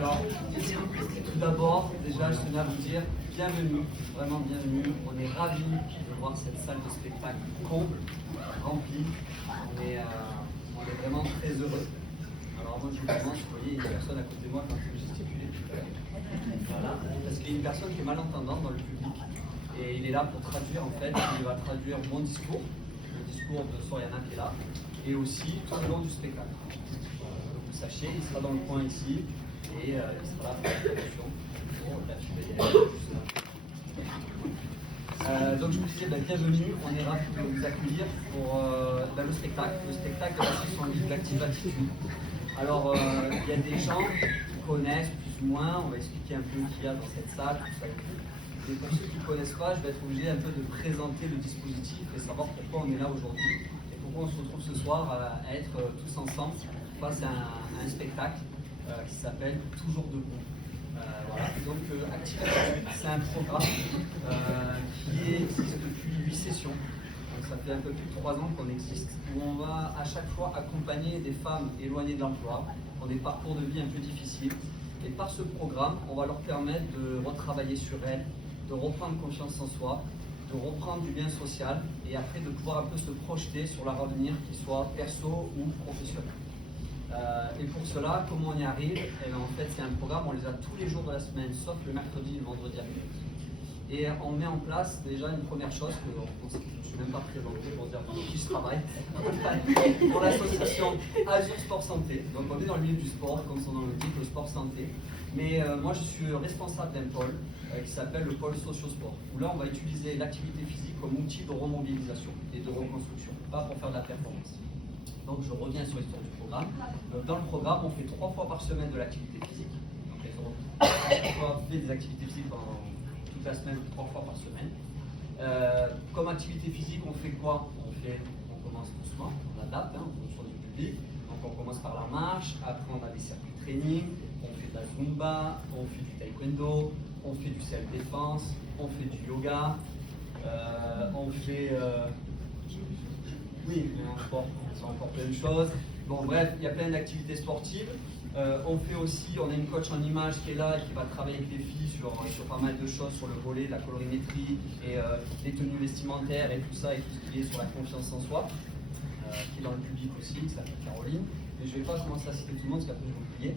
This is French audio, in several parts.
Alors, tout d'abord, déjà, je tenais à vous dire bienvenue, vraiment bienvenue. On est ravis de voir cette salle de spectacle comble, remplie. On est vraiment très heureux. Alors, moi, je commence, vous voyez, il y a une personne à côté de moi qui est en train de gesticuler. Voilà, parce qu'il y a une personne qui est malentendante dans le public. Et il est là pour traduire, en fait, il va traduire mon discours, le discours de Soriana qui est là, et aussi tout le long du spectacle. Vous sachiez, il sera dans le coin ici, et il sera là pour la traduction. Donc je vous disais, bienvenue, on est ravis de vous accueillir pour le spectacle. Le spectacle est son livre d'Active Attitude. Alors, il y a des gens qui connaissent plus ou moins, on va expliquer un peu qui y a dans cette salle, tout ça. Et pour ceux qui ne connaissent pas, je vais être obligé un peu de présenter le dispositif et savoir pourquoi on est là aujourd'hui et pourquoi on se retrouve ce soir à être tous ensemble face à un spectacle qui s'appelle Toujours debout. Voilà. Donc Active Attitude, c'est un programme qui existe depuis 8 sessions. Donc, ça fait un peu plus de 3 ans qu'on existe, où on va à chaque fois accompagner des femmes éloignées de l'emploi, dans des parcours de vie un peu difficiles. Et par ce programme, on va leur permettre de retravailler sur elles, de reprendre confiance en soi, de reprendre du lien social et après de pouvoir un peu se projeter sur leur avenir, qu'il soit perso ou professionnel. Et pour cela, comment on y arrive? En fait, c'est un programme, on les a tous les jours de la semaine, sauf le mercredi et le vendredi à minuit. Et on met en place déjà une première chose que je ne suis même pas présenté pour dire pour qui je travaille, pour l'association Azur Sport Santé. Donc on est dans le milieu du sport, comme son nom le dit, le sport santé. Mais moi je suis responsable d'un pôle qui s'appelle le pôle socio-sport, où là on va utiliser l'activité physique comme outil de remobilisation et de reconstruction, pas pour faire de la performance. Donc je reviens sur l'histoire du programme. Dans le programme, on fait 3 fois par semaine de l'activité physique. Donc on fait des activités physiques pendant toute la semaine, 3 fois par semaine. Comme activité physique, on fait quoi? On commence doucement, on adapte en fonction du public. Donc on commence par la marche, après on a des circuits training, on fait de la zumba, on fait du taekwondo, on fait du self-défense, on fait du yoga, on fait... oui, mais en sport, c'est encore plein de choses. Bon, bref, il y a plein d'activités sportives. On fait aussi, on a une coach en image qui est là et qui va travailler avec les filles sur pas mal de choses, sur le volet, la colorimétrie et les tenues vestimentaires et tout ça, et tout ce qui est sur la confiance en soi, qui est dans le public aussi, qui s'appelle Caroline. Mais je ne vais pas commencer à citer tout le monde, parce qu'après je vais oublier.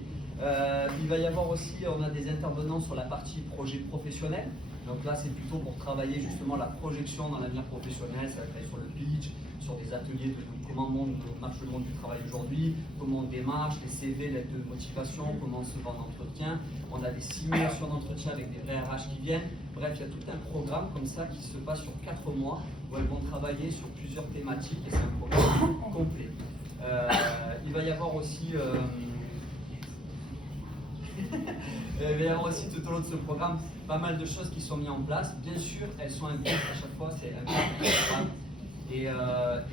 Il va y avoir aussi, on a des intervenants sur la partie projet professionnel. Donc là, c'est plutôt pour travailler justement la projection dans l'avenir professionnel, ça va travailler sur le pitch, sur des ateliers de comment marche le monde du travail aujourd'hui, comment on démarche, les CV, l'aide de motivation, comment on se vend d'entretien. On a des simulations d'entretien avec des vrais RH qui viennent. Bref, il y a tout un programme comme ça qui se passe sur 4 mois où elles vont travailler sur plusieurs thématiques et c'est un programme complet. Il va y avoir aussi... il va y avoir aussi tout au long de ce programme pas mal de choses qui sont mises en place. Bien sûr, elles sont incluses à chaque fois, c'est un programme. Et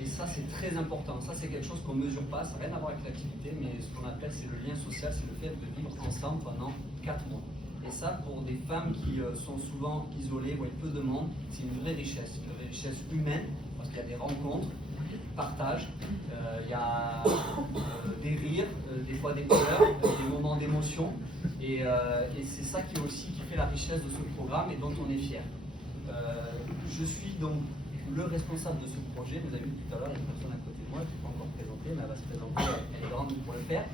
ça, c'est très important. Ça, c'est quelque chose qu'on ne mesure pas, ça n'a rien à voir avec l'activité, mais ce qu'on appelle, c'est le lien social, c'est le fait de vivre ensemble pendant 4 mois. Et ça, pour des femmes qui sont souvent isolées, voient peu de monde, c'est une vraie richesse humaine, parce qu'il y a des rencontres, partage, il y a des rires, des fois des pleurs, des moments d'émotion, et c'est ça qui fait la richesse de ce programme et dont on est fier. Je suis donc le responsable de ce projet. Vous avez vu tout à l'heure, il y a une personne à côté de moi, je ne vais pas encore présenter, mais elle va se présenter, elle est grande pour le faire.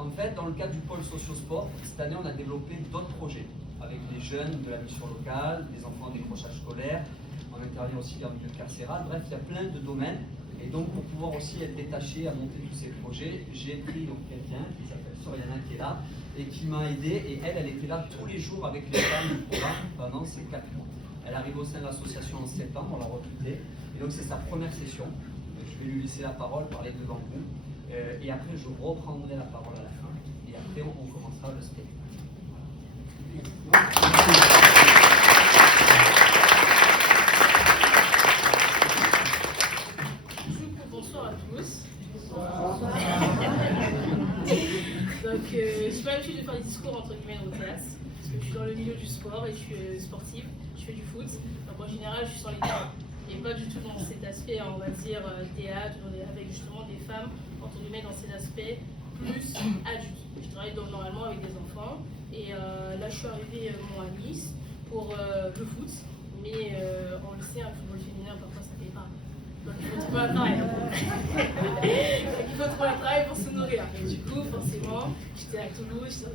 En fait, dans le cadre du pôle socio-sport, cette année, on a développé d'autres projets avec les jeunes de la mission locale, des enfants en décrochage scolaire. On intervient aussi dans le milieu carcéral. Bref, il y a plein de domaines. Et donc, pour pouvoir aussi être détaché à monter tous ces projets, j'ai pris donc quelqu'un qui s'appelle Soriana qui est là et qui m'a aidé. Et elle était là tous les jours avec les femmes du programme pendant ces 4 mois. Elle arrive au sein de l'association en septembre, on l'a recrutée. Et donc, c'est sa première session. Je vais lui laisser la parole, parler devant vous. Et après, je reprendrai la parole à la fin. Et après, on commencera le spectacle. Bonsoir à tous. Donc, je n'ai pas l'habitude de faire des discours entre guillemets dans classe, parce que je suis dans le milieu du sport et je suis sportive, je fais du foot. Donc, en général, je suis sur les terrains. Et pas du tout dans cet aspect, on va dire, théâtre, avec justement des femmes, entre guillemets, dans cet aspect plus adulte. Je travaille j'arrive normalement avec des enfants. Et là, je suis arrivée à Nice pour le foot. Mais on le sait, le football féminin, parfois ça ne fait pas. Donc il faut trouver un travail. Il faut trouver un travail pour se nourrir. Et du coup, forcément, j'étais à Toulouse,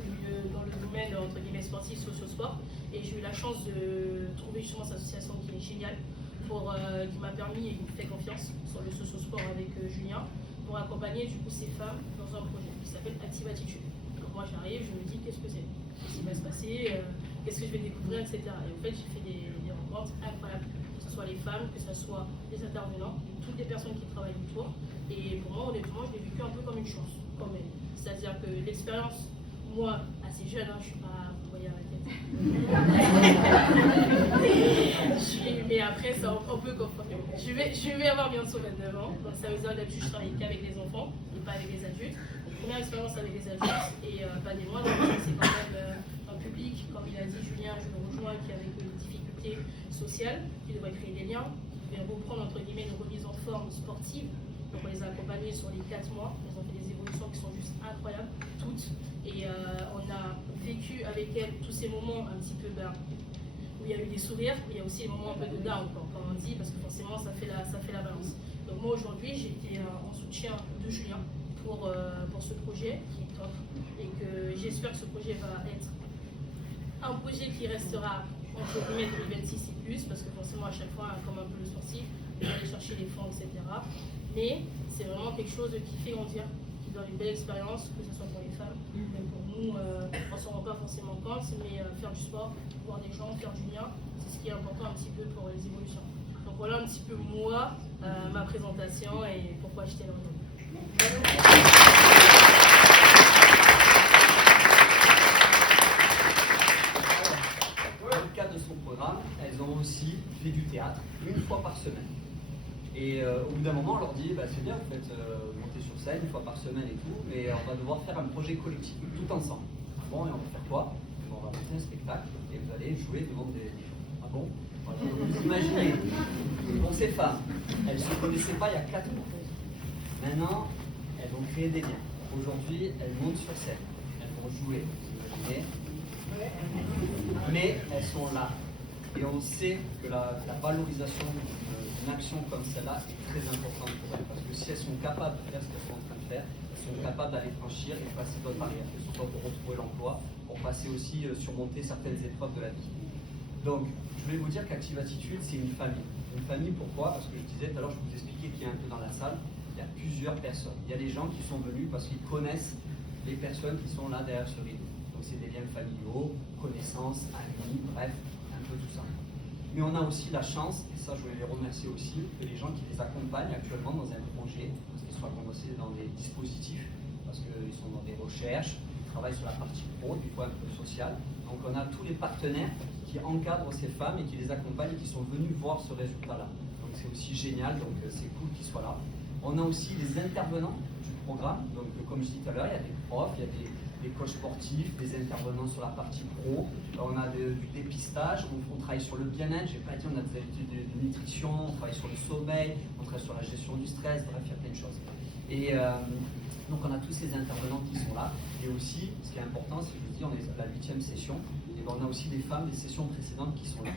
dans le domaine entre guillemets sportif, socio-sport. Et j'ai eu la chance de trouver justement cette association qui est géniale, qui m'a permis et qui me fait confiance sur le socio-sport avec Julien, pour accompagner du coup ces femmes dans un projet qui s'appelle Active Attitude. Donc moi j'arrive, je me dis qu'est-ce que c'est, qu'est-ce qui va se passer, qu'est-ce que je vais découvrir, etc. Et en fait j'ai fait des rencontres incroyables, que ce soit les femmes, que ce soit les intervenants, toutes les personnes qui travaillent autour. Et pour moi honnêtement je l'ai vécu un peu comme une chance, quand même. C'est-à-dire que l'expérience, moi assez jeune, je suis pas, vous voyez à la tête. Mais après c'est un peu confronté. Je vais avoir bientôt 29 ans, donc ça veut dire que d'habitude je travaille qu'avec les enfants et pas avec les adultes. Donc, première expérience avec les adultes et pas des moindres, c'est quand même un public, comme il a dit Julien, je le rejoins, qui a avec des difficultés sociales, qui devrait créer des liens, qui devrait reprendre entre guillemets une remise en forme sportive. Donc on les a accompagnés sur les 4 mois, ils ont fait des évolutions qui sont juste incroyables, toutes. Et on a vécu avec elles tous ces moments un petit peu où il y a eu des sourires, mais il y a aussi des moments un peu de down, comme on dit, parce que forcément ça fait la balance. Donc moi aujourd'hui j'ai été en soutien de Julien pour ce projet qui est top, et que j'espère que ce projet va être un projet qui restera entre guillemets 2026 et plus, parce que forcément à chaque fois, comme un peu le sportif, on va aller chercher les fonds, etc. Mais c'est vraiment quelque chose qui fait grandir, qui donne une belle expérience, que ce soit pour les femmes, mais pour nous, on ne s'en rend pas forcément compte, mais faire du sport, voir des gens, faire du lien, c'est ce qui est important un petit peu pour les évolutions. Donc voilà un petit peu moi, ma présentation et pourquoi j'étais là aujourd'hui. Dans le cadre de son programme, elles ont aussi fait du théâtre une fois par semaine. Et au bout d'un moment, on leur dit, c'est bien, vous faites monter sur scène une fois par semaine et tout, mais on va devoir faire un projet collectif, tout ensemble. Ah bon, et on va faire quoi? On va monter un spectacle et vous allez jouer devant des gens. Ah bon? Voilà. Vous imaginez, pour ces femmes, elles ne se connaissaient pas il y a 4 mois. Maintenant, elles ont créé des liens. Aujourd'hui, elles montent sur scène, elles vont jouer, vous imaginez. Mais elles sont là. Et on sait que la valorisation d'une action comme celle-là est très importante pour elles. Parce que si elles sont capables de faire ce qu'elles sont en train de faire, elles sont capables d'aller franchir et passer d'autres barrières, que ce soit pour retrouver l'emploi, pour passer aussi, surmonter certaines épreuves de la vie. Donc, je voulais vous dire qu'Active Attitude, c'est une famille. Une famille, pourquoi? Parce que je disais tout à l'heure, je vous expliquais qu'il y a un peu dans la salle, il y a plusieurs personnes. Il y a des gens qui sont venus parce qu'ils connaissent les personnes qui sont là derrière ce rideau. Donc, c'est des liens familiaux, connaissances, amis, bref, un peu tout ça. Mais on a aussi la chance, et ça je voulais les remercier aussi, que les gens qui les accompagnent actuellement dans un projet, parce qu'ils sont accompagnés dans des dispositifs, parce qu'ils sont dans des recherches, ils travaillent sur la partie pro, du point un peu social. Donc on a tous les partenaires qui encadrent ces femmes et qui les accompagnent et qui sont venus voir ce résultat-là. Donc c'est aussi génial, donc c'est cool qu'ils soient là. On a aussi des intervenants du programme, donc comme je disais tout à l'heure, il y a des profs, il y a des coachs sportifs, des intervenants sur la partie pro, on a du dépistage, on travaille sur le bien-être, j'ai pas dit, on a des habitudes de nutrition, on travaille sur le sommeil, on travaille sur la gestion du stress, bref, il y a plein de choses. Et donc on a tous ces intervenants qui sont là, et aussi, ce qui est important, c'est que je vous dis, on est à la 8e session, et ben on a aussi des femmes des sessions précédentes qui sont là.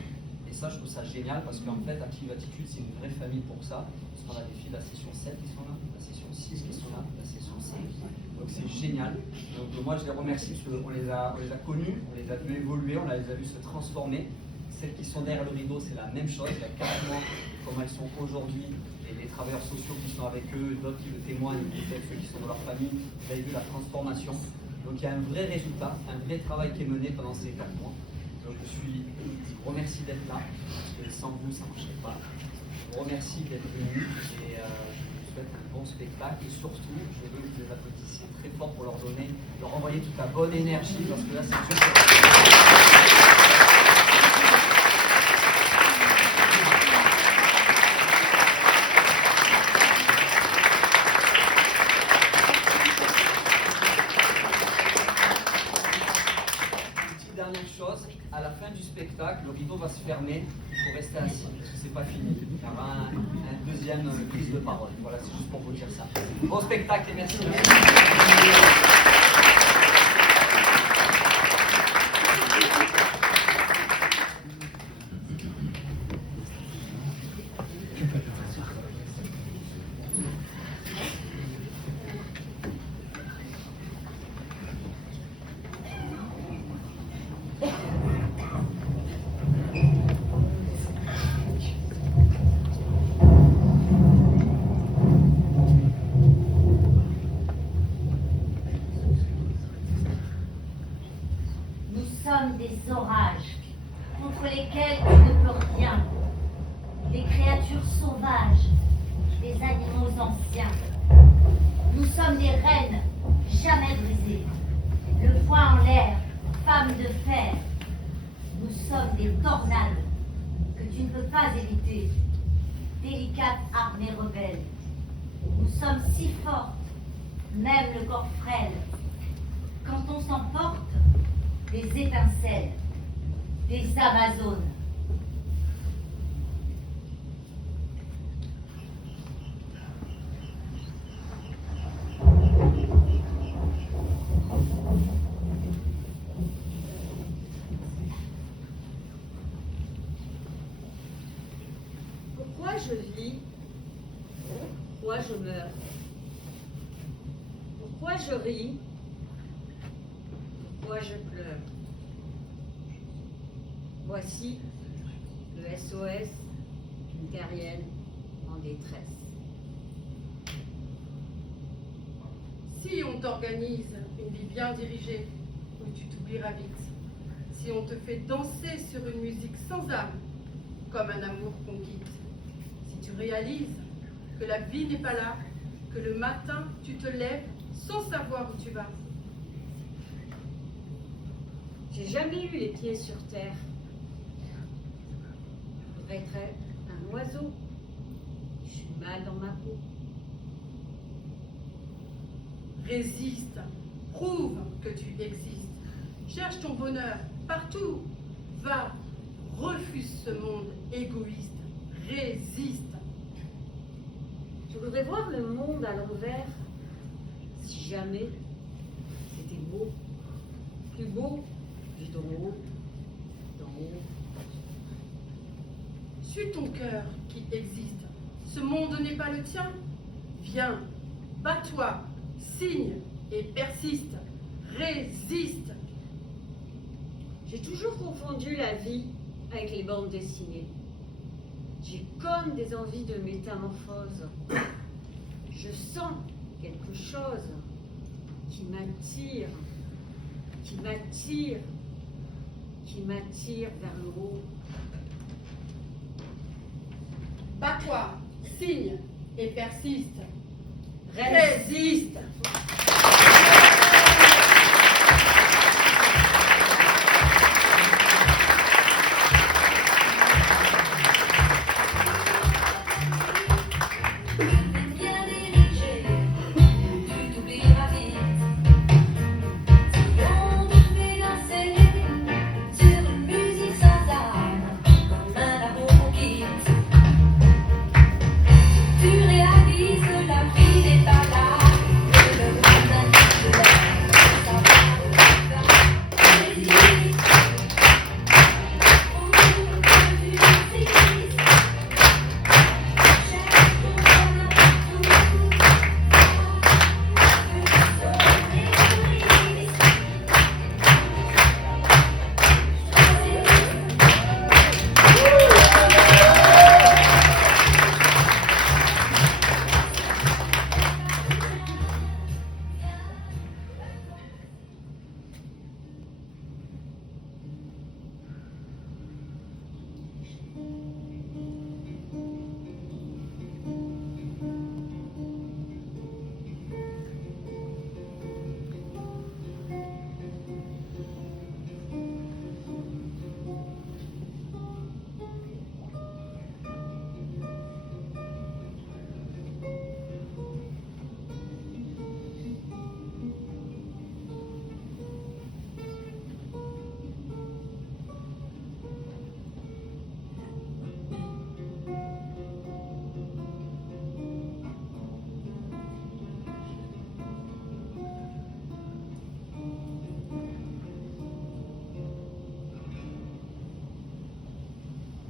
Et ça, je trouve ça génial, parce qu'en fait, Active Attitude, c'est une vraie famille pour ça, parce qu'on a des filles de la session 7 qui sont là, la session 6 qui sont là, la session 5. Donc c'est génial. Donc moi je les remercie parce qu'on les a connus, on les a vus évoluer, on les a vus se transformer. Celles qui sont derrière le rideau, c'est la même chose. Il y a 4 mois, comment elles sont aujourd'hui, et les travailleurs sociaux qui sont avec eux, d'autres qui le témoignent, peut-être ceux qui sont dans leur famille, vous avez vu la transformation. Donc il y a un vrai résultat, un vrai travail qui est mené pendant ces 4 mois. Donc je vous remercie d'être là, parce que sans vous ça ne marcherait pas. Je vous remercie d'être venus et un bon spectacle, et surtout je veux que vous les applaudissiez très fort pour leur envoyer toute la bonne énergie, parce que là c'est juste... Petite dernière chose, à la fin du spectacle, le rideau va se fermer, il faut rester assis, parce que c'est pas fini. Il y aura un deuxième prise de parole. Voilà, c'est juste pour vous dire ça. Bon spectacle et merci. sommes des orages contre lesquels tu ne peux rien. Des créatures sauvages, des animaux anciens. Nous sommes des reines jamais brisées. Le poing en l'air, femmes de fer. Nous sommes des tornades que tu ne peux pas éviter. Délicates armées rebelles. Nous sommes si fortes, même le corps frêle. Quand on s'emporte, des étincelles, des Amazones. Pourquoi je vis? Pourquoi je meurs? Pourquoi je ris? Pourquoi je pleure? Voici le SOS d'une terrienne en détresse. Si on t'organise une vie bien dirigée, où tu t'oublieras vite. Si on te fait danser sur une musique sans âme, comme un amour qu'on quitte. Si tu réalises que la vie n'est pas là, que le matin tu te lèves sans savoir où tu vas. J'ai jamais eu les pieds sur terre. Je voudrais être un oiseau. Je suis mal dans ma peau. Résiste, prouve que tu existes. Cherche ton bonheur partout. Va, refuse ce monde égoïste. Résiste. Je voudrais voir le monde à l'envers. Si jamais c'était beau, plus beau, vu d'en haut, d'en haut. Suis ton cœur qui existe. Ce monde n'est pas le tien. Viens, bats-toi, signe et persiste. Résiste. J'ai toujours confondu la vie avec les bandes dessinées. J'ai comme des envies de métamorphose. Je sens quelque chose qui m'attire, qui m'attire, qui m'attire vers le haut. Bats-toi, signe et persiste. Résiste.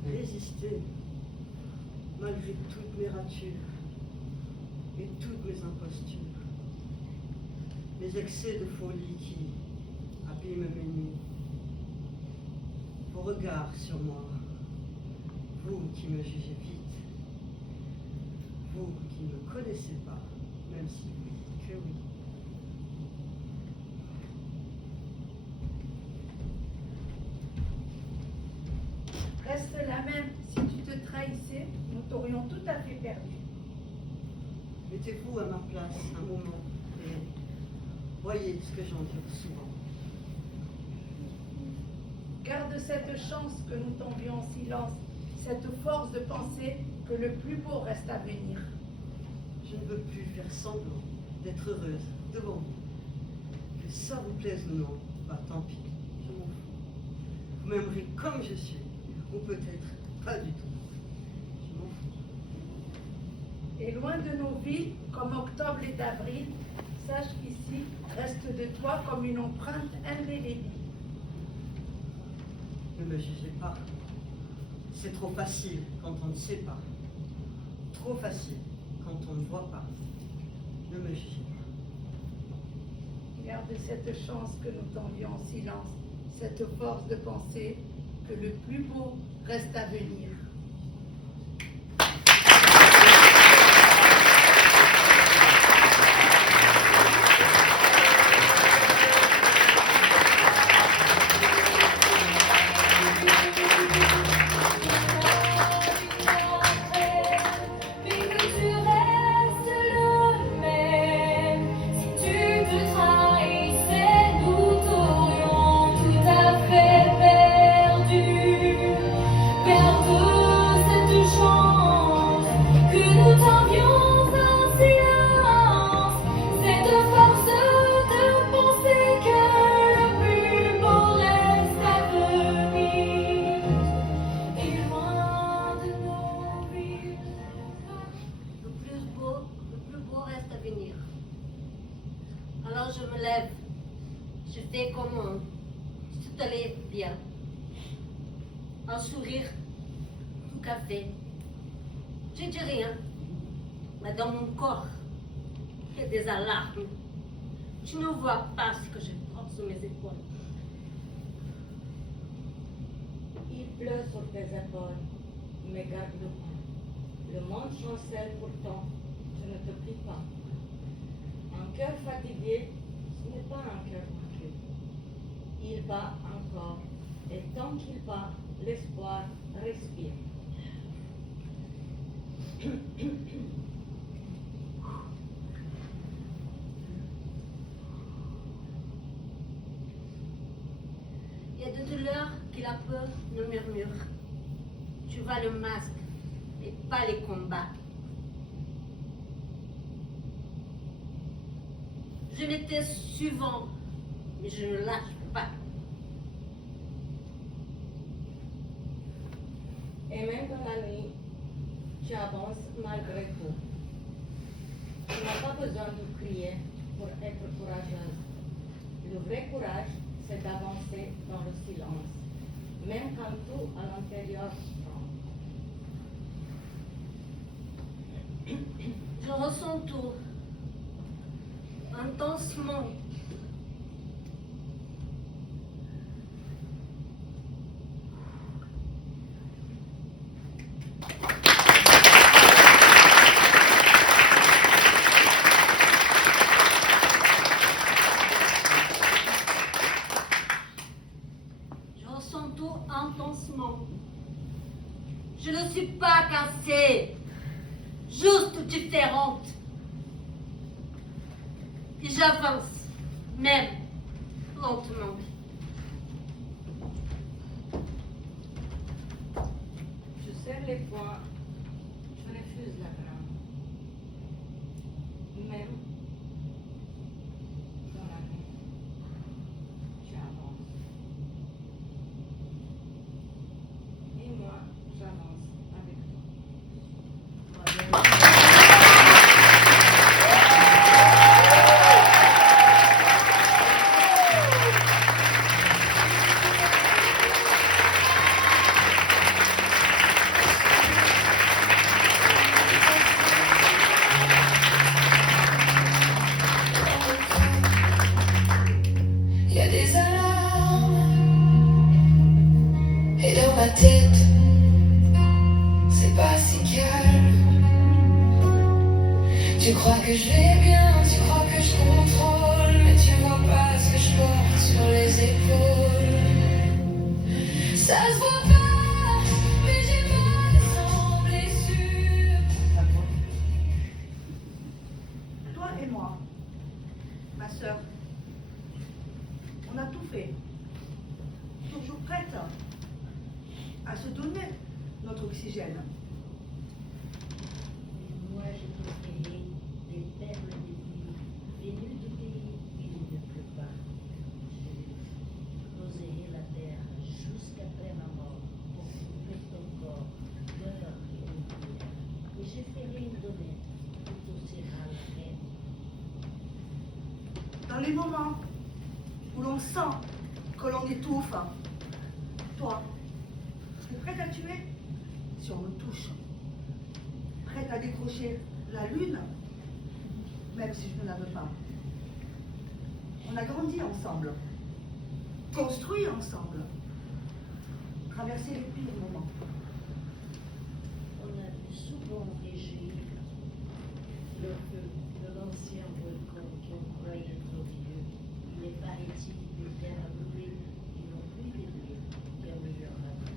Résister, malgré toutes mes ratures et toutes mes impostures, mes excès de folie qui abîment mes nuits. Vos regards sur moi, vous qui me jugez vite, vous qui ne me connaissez pas, même si vous dites que oui. t'aurions tout à fait perdu. Mettez-vous à ma place un moment et voyez ce que j'endure souvent. Garde cette chance que nous t'envions en silence, cette force de penser que le plus beau reste à venir. Je ne veux plus faire semblant d'être heureuse devant vous. Que ça vous plaise ou non, bah tant pis, je m'en fous. Vous m'aimerez comme je suis, ou peut-être pas du tout. Je m'en fous. Et loin de nos villes, comme octobre et d'avril, sache qu'ici reste de toi comme une empreinte indélébile. Ne me jugez pas. C'est trop facile quand on ne sait pas. Trop facile quand on ne voit pas. Ne me jugez pas. Garde cette chance que nous t'envions en silence, cette force de penser que le plus beau reste à venir. Alors je me lève, je fais comme si tout allait bien. Un sourire, tout café. Je dis rien, mais dans mon corps, il y a des alarmes. Tu ne vois pas ce que je porte sur mes épaules. Il pleut sur tes épaules, mais garde le point. Le monde chancelle pourtant, je ne te prie pas. Un cœur fatigué, ce n'est pas un cœur vaincu. Il bat encore, et tant qu'il bat, l'espoir respire. Il y a de douleurs qui la peur nous murmure. Tu vois le masque, et pas les combats. Je l'étais souvent, mais je ne lâche pas. Et même dans la nuit, tu avances malgré tout. Tu n'as pas besoin de crier pour être courageuse. Le vrai courage, c'est d'avancer dans le silence, même quand tout à l'intérieur tremble. Je ressens tout, intensement. Je ressens tout intensement. Je ne suis pas cassée, juste différente. Et j'avance, même lentement. Je serre les poings, je refuse la grande. Même dans la nuit, tu avances. Et moi, j'avance avec toi. Il y a des alarmes et dans ma tête c'est pas si calme. Tu crois que je vais bien, tu crois que je contrôle, mais tu vois pas ce que je porte sur les épaules. Ça se voit pas, mais j'ai mal sans blessure. a tout fait. Toujours prête à se donner notre oxygène. Et moi, je peux créer des perles de vie venues du pays où il ne pleut pas. Je creuserai la terre jusqu'après ma mort pour couvrir ton corps d'or et de lumière. Et je ferai une domaine où tu seras la reine. Dans les moments où l'on sent que l'on étouffe, toi, tu es prête à tuer si on me touche. Prête à décrocher la lune, même si je ne la veux pas. On a grandi ensemble, construit ensemble, traversé les pires moments. On a pu souvent réjouir le feu de l'ancien volcan qu'on croyait trop vieux. Il est paraît-il des terres à brûler qui n'ont plus d'été qu'un meilleur avenir.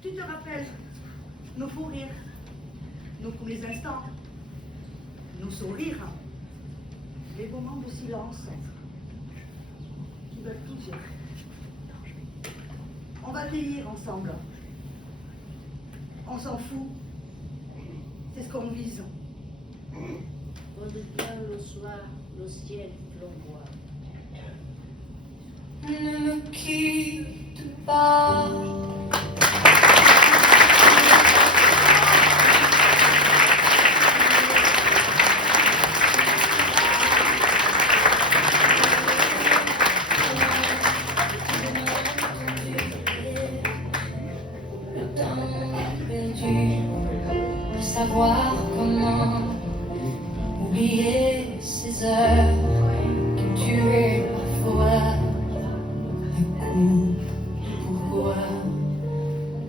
Tu te rappelles nos fous rires, nos premiers instants, nos sourires, les moments de silence qui veulent tout dire. On va vieillir ensemble. On s'en fout. C'est ce qu'on vise. On devient le soir, le ciel flamboie. Ne me quitte pas. Le temps perdu de savoir comment oublier ces heures qui tuaient parfois. Pourquoi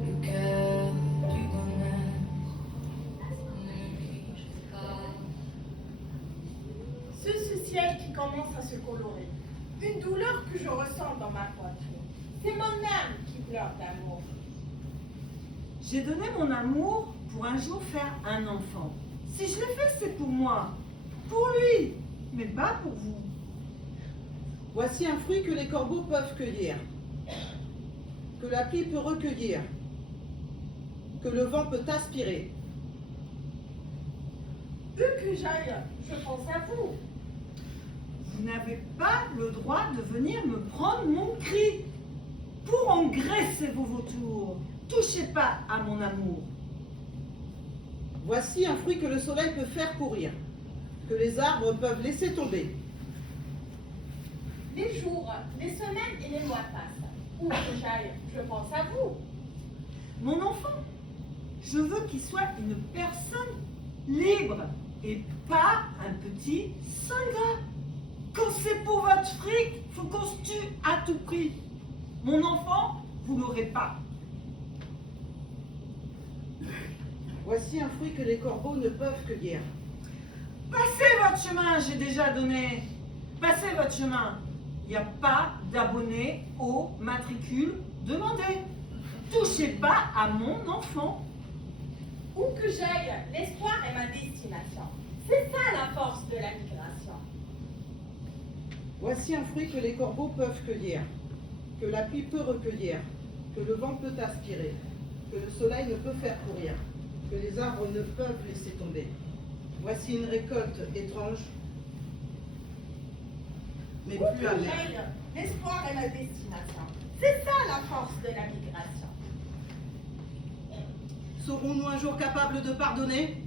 le cœur du bonheur ne quitte pas? Ce ciel qui commence à se colorer, une douleur que je ressens dans ma poitrine. C'est mon âme qui pleure d'amour. J'ai donné mon amour pour un jour faire un enfant. Si je l'ai fait, c'est pour moi, pour lui, mais pas pour vous. Voici un fruit que les corbeaux peuvent cueillir, que la pluie peut recueillir, que le vent peut aspirer. Où que j'aille, je pense à vous. Vous n'avez pas le droit de venir me prendre mon cri. Pour engraisser vos vautours, touchez pas à mon amour. Voici un fruit que le soleil peut faire pourrir, que les arbres peuvent laisser tomber. Les jours, les semaines et les mois passent. Où que j'aille, je pense à vous. Mon enfant, je veux qu'il soit une personne libre et pas un petit ingrat. Quand c'est pour votre fric, faut qu'on se tue à tout prix. Mon enfant, vous l'aurez pas. Voici un fruit que les corbeaux ne peuvent cueillir. Passez votre chemin, j'ai déjà donné. Passez votre chemin. Il n'y a pas d'abonnés au matricule demandé. Touchez pas à mon enfant. Où que j'aille, l'espoir est ma destination. C'est ça la force de la migration. Voici un fruit que les corbeaux peuvent cueillir, que la pluie peut recueillir, que le vent peut aspirer, que le soleil ne peut faire pourrir, que les arbres ne peuvent laisser tomber. Voici une récolte étrange, mais Où plus que amère. j'aille, l'espoir est ma destination. C'est ça la force de la migration. Serons-nous un jour capables de pardonner ?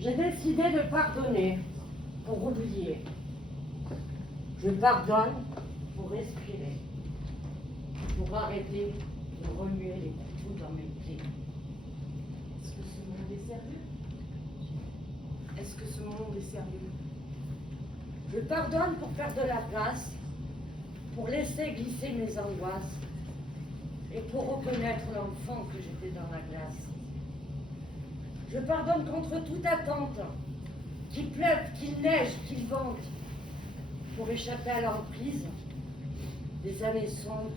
J'ai décidé de pardonner pour oublier. Je pardonne pour pour respirer, pour arrêter de remuer les couteaux dans mes pieds. Est-ce que ce monde est sérieux? Est-ce que ce monde est sérieux? Je pardonne pour faire de la place, pour laisser glisser mes angoisses et pour reconnaître l'enfant que j'étais dans la glace. Je pardonne contre toute attente, qu'il pleuve, qu'il neige, qu'il vente, pour échapper à l'emprise des années sombres,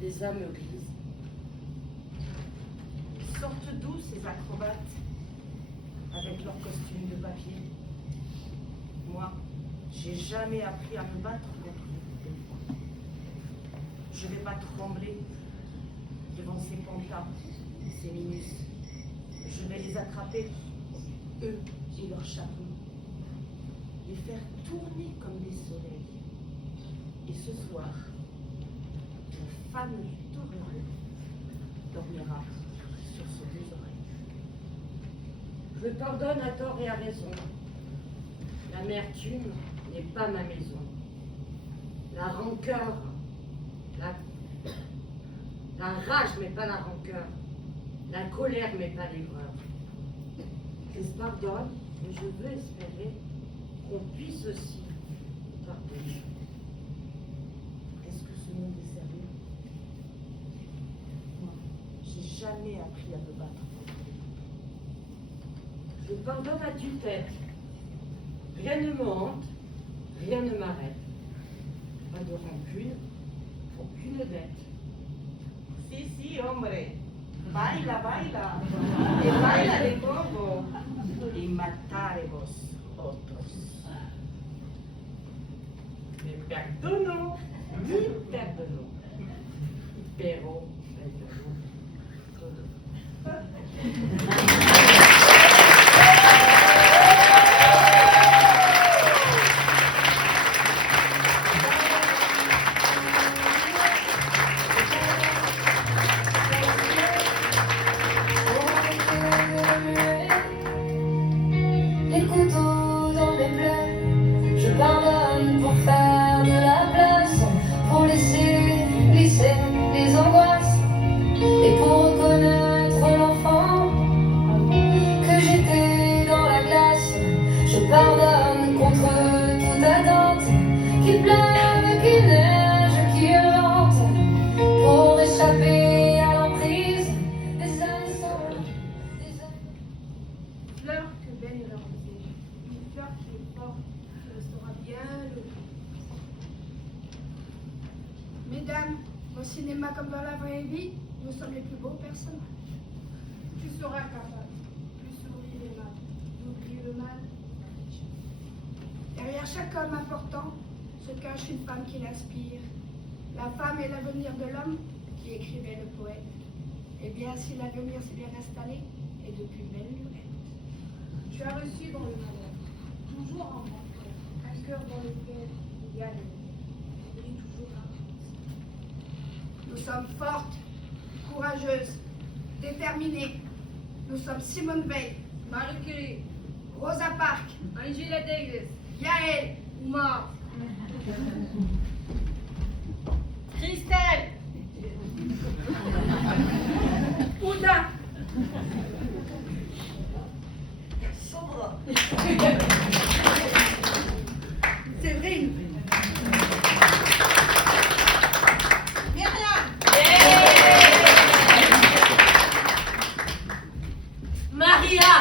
des âmes grises. Ils sortent d'où ces acrobates avec leurs costumes de papier? Moi, j'ai jamais appris à me battre contre eux. Je vais pas trembler devant ces pantas, ces minus. Je vais les attraper, eux et leurs chapeaux, les faire tourner comme des soleils. Et ce soir, la femme du torero dormira sur ses deux oreilles. Je pardonne à tort et à raison. L'amertume n'est pas ma maison. La rancœur, la rage, mais pas la rancœur. La colère, mais pas l'aigreur. Je pardonne, mais je veux espérer qu'on puisse aussi pardonner. Est-ce que ce monde est sérieux? Moi, j'ai jamais appris à me battre contre eux. Je pardonne à tue-tête. Rien ne me hante, rien ne m'arrête. Pas de rancune, aucune dette. Si, hombre. Baila, baila. Y baila de todo. Y mataremos otros. Me perdono, ni perdono. Pero perdono todo. Les couteaux dans mes plaies, je pardonne pour faire de la place, pour laisser glisser les angoisses et pour reconnaître l'enfant que j'étais dans la glace. Je pardonne contre toute attente, qu'il pleuve, qu'il neige, qu'il vente, pour échapper à l'emprise des années sombres, des années... Fleur que baigne la rosée, une fleur qui est forte, qui restera bien levée. Mesdames, au cinéma comme dans la vraie vie, nous sommes les plus beaux personnages. Tu seras capable, plus sourire et mal, d'oublier le mal. Derrière chaque homme important se cache une femme qui l'inspire. La femme est l'avenir de l'homme, qui écrivait le poète. Eh bien, si l'avenir s'est bien installé, et depuis belle lurette. Tu as reçu dans le malheur, toujours en bon cœur, un cœur dans lequel il y a le brille toujours la chance. Nous sommes fortes, courageuses, déterminées. Nous sommes Simone Veil, Marie Curie, Rosa Parks, Angela Davis, Yael, Oumar, Christelle, Ouda, Sandra, Séverine, Myriam, Maria!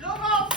Laurence,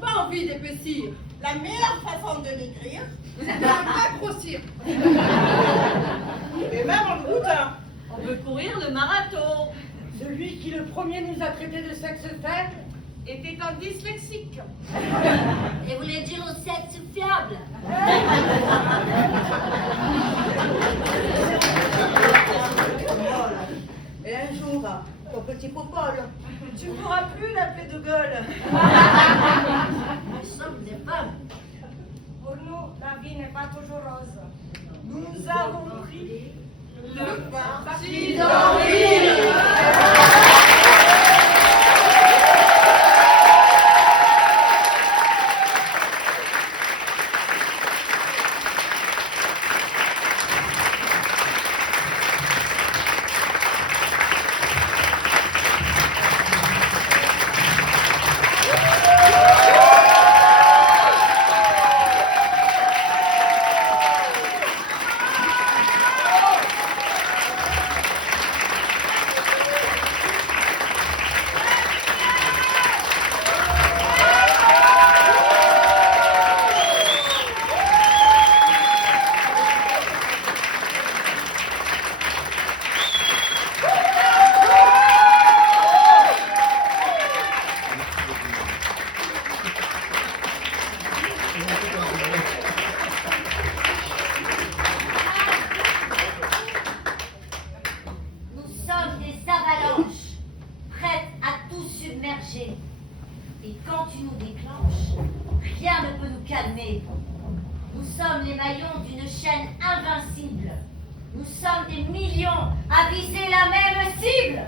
pas envie d'épaissir. La meilleure façon de maigrir, Ne pas grossir. Et même en gloutin. On veut courir le marathon. Celui qui le premier nous a traité de sexe faible était un dyslexique. Et voulait dire au sexe fiable. Et un jour, ton petit Popol, tu ne pourras plus l'appeler de Gaulle. Nous sommes des femmes. Pour nous, la vie n'est pas toujours rose. Nous avons pris Le parti Nous sommes des avalanches, prêtes à tout submerger. Et quand tu nous déclenches, rien ne peut nous calmer. Nous sommes les maillons d'une chaîne invincible. Nous sommes des millions à viser la même cible.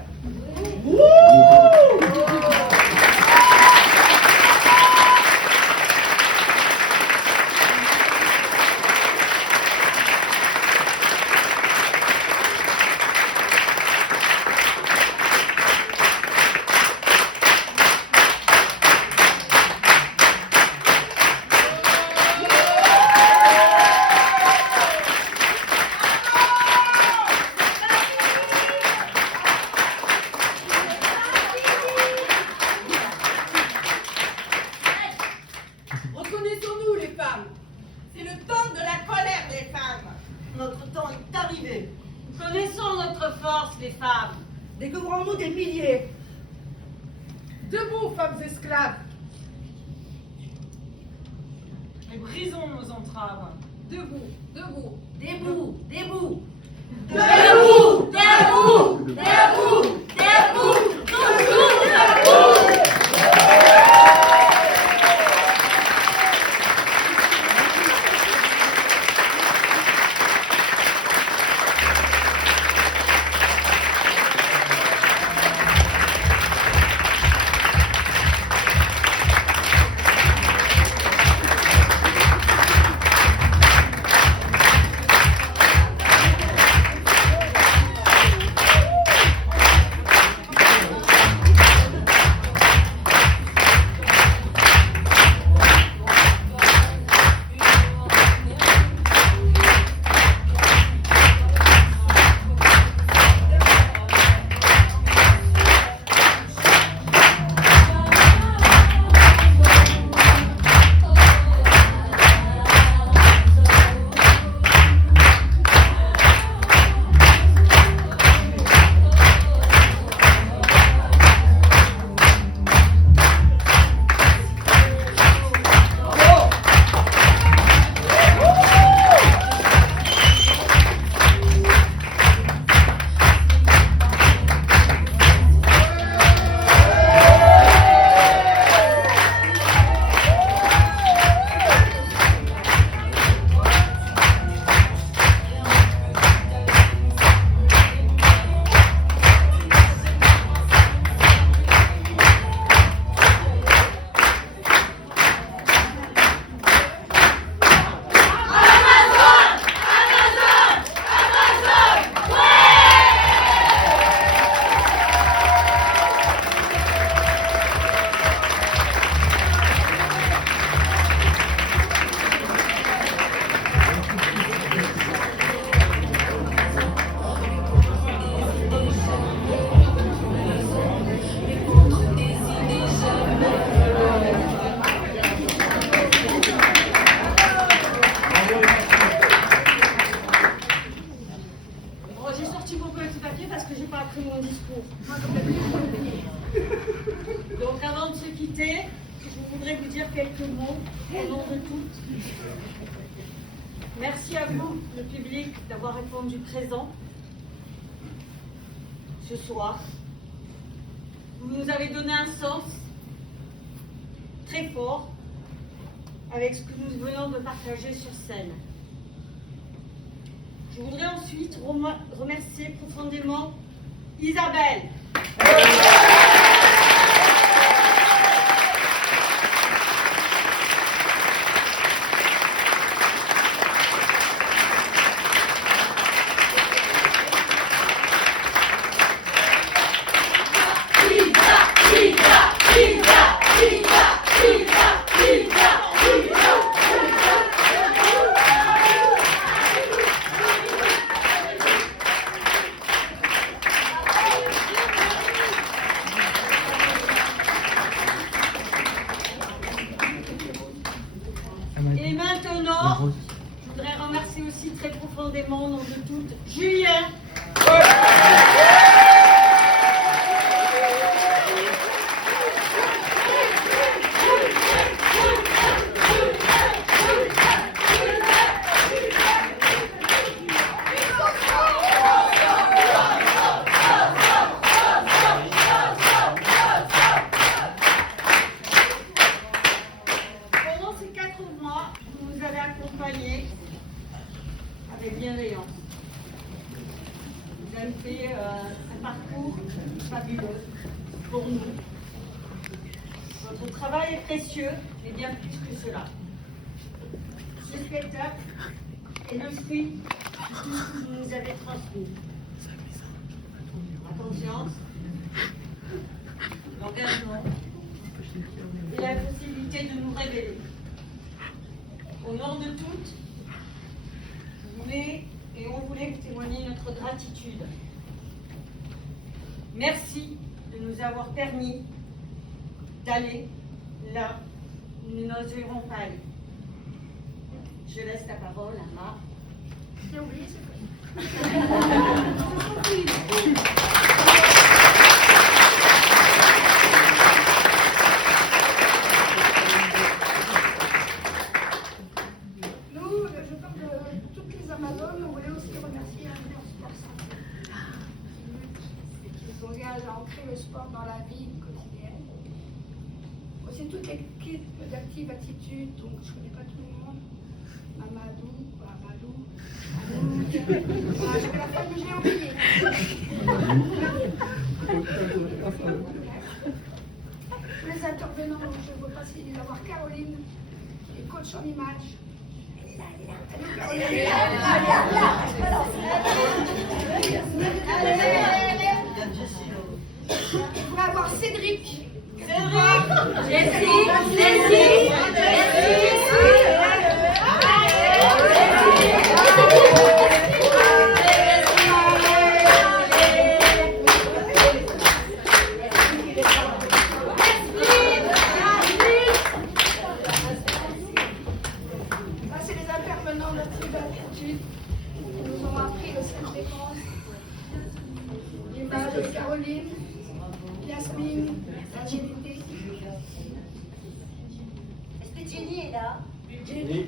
Reconnaissons-nous les femmes. c'est le temps de la colère des femmes. notre temps est arrivé. Connaissons notre force, les femmes. Découvrons-nous des milliers. Debout, femmes esclaves. Et brisons nos entraves. Debout, debout. Debout, debout. Debout, debout, debout, debout, toujours debout. voudrais vous dire quelques mots au nom de toutes. Merci à vous, le public, d'avoir répondu présent ce soir. Vous nous avez donné un sens très fort avec ce que nous venons de partager sur scène. Je voudrais ensuite remercier profondément Isabelle. Et maintenant, je voudrais remercier aussi très profondément au nom de toutes Julien. Pendant ces 4 mois, vous nous avez accompagnés avec bienveillance. Vous avez fait un parcours fabuleux pour nous. Votre travail est précieux, mais bien plus que cela. Ce spectacle est le fruit de tout ce que vous nous avez transmis. La confiance, l'engagement et la possibilité de nous révéler. Au nom de toutes, on voulait vous témoigner notre gratitude. Merci de nous avoir permis d'aller là où nous n'oserons pas aller. Je laisse la parole à Marc. C'est oublié, c'est Nous, je parle de toutes les Amazones, on voulait aussi remercier les personnes qui s'engagent à ancrer le sport dans la vie quotidienne. Aussi toute l'équipe d'Active Attitude, donc je ne connais pas tout le monde. Mamadou, c'est la femme que j'ai oubliée. Les intervenants, je veux passer d'avoir Caroline, qui est coach en image. Je voudrais avoir Cédric. Ça, c'est les intervenants d'Active Attitude qui nous ont appris le self-défense. L'image de Caroline, Yasmine, l'agilité. Est-ce que Jenny est là? Jenny.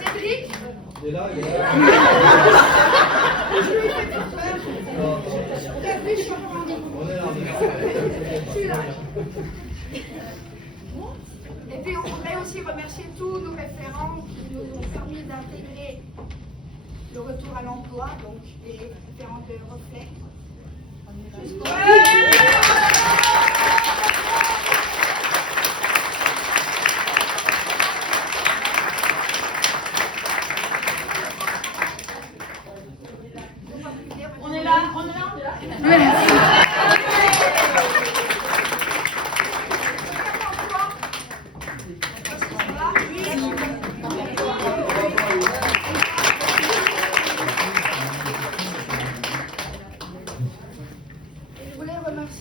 Cédric. Il est là, il est là. Je lui ai fait peur. Bienvenue sur le rendez-vous. On est là, Je suis là. Et puis on voudrait aussi remercier tous nos référents qui nous ont permis d'intégrer le retour à l'emploi, donc les référents de Reflet. On est là. Et je voulais remercier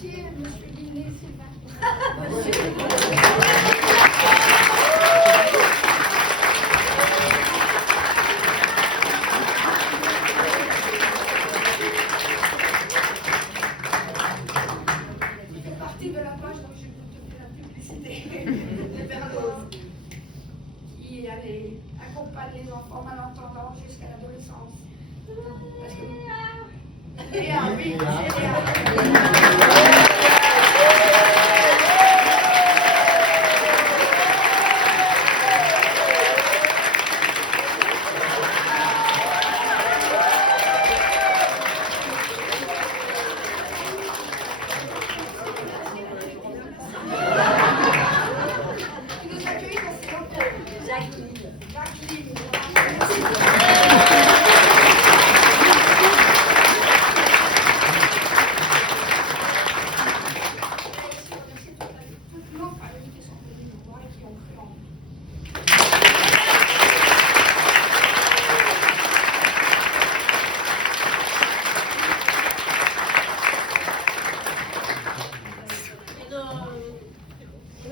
enfants malentendants jusqu'à l'adolescence. Parce que... Léa, oui, c'est Léa.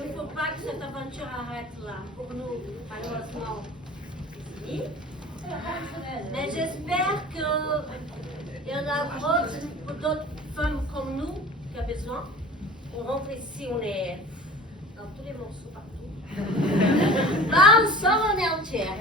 Il ne faut pas que cette aventure arrête là. Pour nous, malheureusement, c'est fini. Mais j'espère qu'il y en a d'autres femmes comme nous qui ont besoin. On rentre ici, on est dans tous les morceaux partout. Là, on sort, on est entière.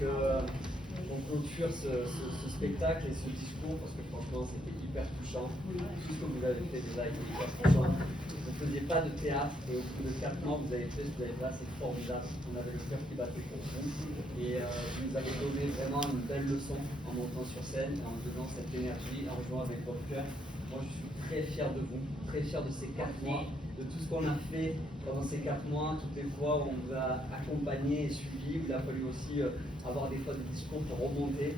qu'on clôture ce spectacle et ce discours, parce que franchement c'était hyper touchant. Tout ce que vous avez fait déjà était hyper touchant. Vous ne faisiez pas de théâtre et au bout de 4 mois vous avez fait ce que vous avez fait là, c'est formidable. On avait le cœur qui battait pour vous et vous nous avez donné vraiment une belle leçon en montant sur scène, en nous donnant cette énergie, en jouant avec votre cœur. Moi je suis très fier de vous, très fier de ces 4 mois, de tout ce qu'on a fait pendant ces 4 mois, toutes les fois où on vous a accompagné et suivi. Il a fallu aussi avoir des fois des discours pour remonter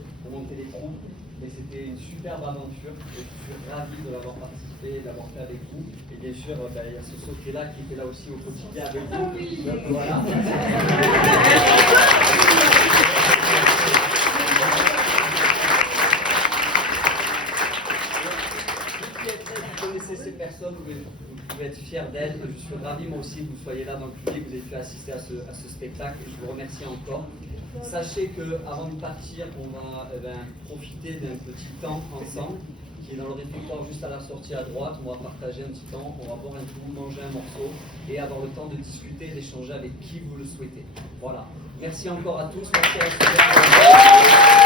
les troupes. Mais c'était une superbe aventure et je suis ravi de l'avoir participé, d'avoir fait avec vous. Et bien sûr, il y a ce Sophie-là qui était là aussi au quotidien avec vous. Donc, voilà. Vous connaissez ces personnes, vous pouvez être fiers d'elles. Je suis ravi moi aussi que vous soyez là dans le public, vous avez pu assister à ce spectacle et je vous remercie encore. Sachez qu'avant de partir, on va profiter d'un petit temps ensemble qui est dans le réfectoire juste à la sortie à droite. On va partager un petit temps, on va boire un coup, manger un morceau et avoir le temps de discuter et d'échanger avec qui vous le souhaitez. Voilà. Merci encore à tous. Merci à